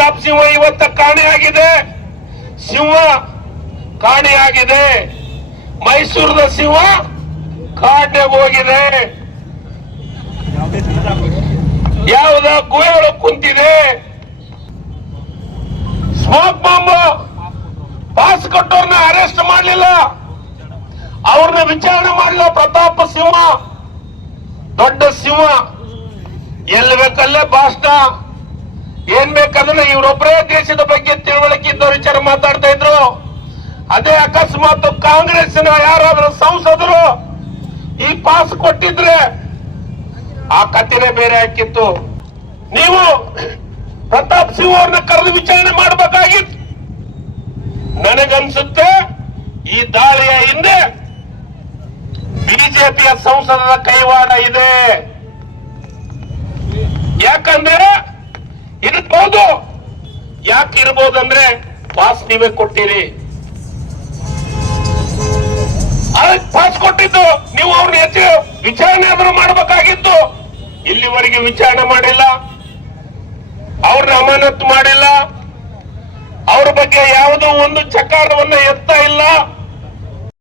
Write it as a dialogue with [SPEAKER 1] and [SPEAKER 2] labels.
[SPEAKER 1] ಪ್ರತಾಪ್ ಸಿಂಹ ಇವತ್ತ ಕಾಣೆಯಾಗಿದೆ. ಸಿಂಹ ಕಾಣೆಯಾಗಿದೆ. ಮೈಸೂರದ ಸಿಂಹ ಕಾಣೆ ಹೋಗಿದೆ. ಯಾವ್ದ ಗುಹೆಗಳು ಕುಂತಿದೆ. ಸ್ಮೋಕ್ ಬಾಂಬ್ ಪಾಸ್ ಕೊಟ್ಟವ್ರನ್ನ ಅರೆಸ್ಟ್ ಮಾಡಲಿಲ್ಲ. ಅವ್ರನ್ನ ವಿಚಾರಣೆ ಮಾಡಲಿಲ್ಲ ಪ್ರತಾಪ ಸಿಂಹ. ದೊಡ್ಡ ಸಿಂಹ. ಎಲ್ಲಿ ಬೇಕಲ್ಲೇ ಭಾಷಣ. ಏನ್ ಬೇಕಂದ್ರೆ ಇವರೊಬ್ಬರೇ ದೇಶದ ಬಗ್ಗೆ ತಿಳುವಳಿಕೆ ಇದ್ದ ವಿಚಾರ ಮಾತಾಡ್ತಾ ಇದ್ರು. ಅದೇ ಅಕಸ್ಮಾತ್ ಕಾಂಗ್ರೆಸ್ನ ಯಾರಾದ್ರೂ ಸಂಸದರು ಈ ಪಾಸ್ ಕೊಟ್ಟಿದ್ರೆ ಆ ಕಥೆನೇ ಬೇರೆ ಹಾಕಿತ್ತು. ನೀವು ಪ್ರತಾಪ್ ಸಿಂಹ ಅವ್ರನ್ನ ಕರೆದು ವಿಚಾರಣೆ ಮಾಡಬೇಕಾಗಿತ್ತು. ನನಗನ್ಸುತ್ತೆ ಈ ದಾಳಿಯ ಹಿಂದೆ ಬಿಜೆಪಿಯ ಸಂಸದರ ಕೈವಾಡ ಇದೆ. ಇರ್ಬೋದಂದ್ರೆ ಪಾಸ್ ನೀವೇ ಕೊಟ್ಟಿರಿ ಪಾಸ್ ಕೊಟ್ಟಿದ್ದು, ನೀವು ಅವ್ರನ್ನ ಹೆಚ್ಚು ವಿಚಾರಣೆ ಆದ್ರೂ ಮಾಡಬೇಕಾಗಿತ್ತು. ಇಲ್ಲಿವರೆಗೆ ವಿಚಾರಣೆ ಮಾಡಿಲ್ಲ. ಅವ್ರನ್ನ ಅಮಾನತ್ ಮಾಡಿಲ್ಲ. ಅವ್ರ ಬಗ್ಗೆ ಯಾವುದೋ ಒಂದು ಚಕಾರವನ್ನ ಎತ್ತಾ ಇಲ್ಲ.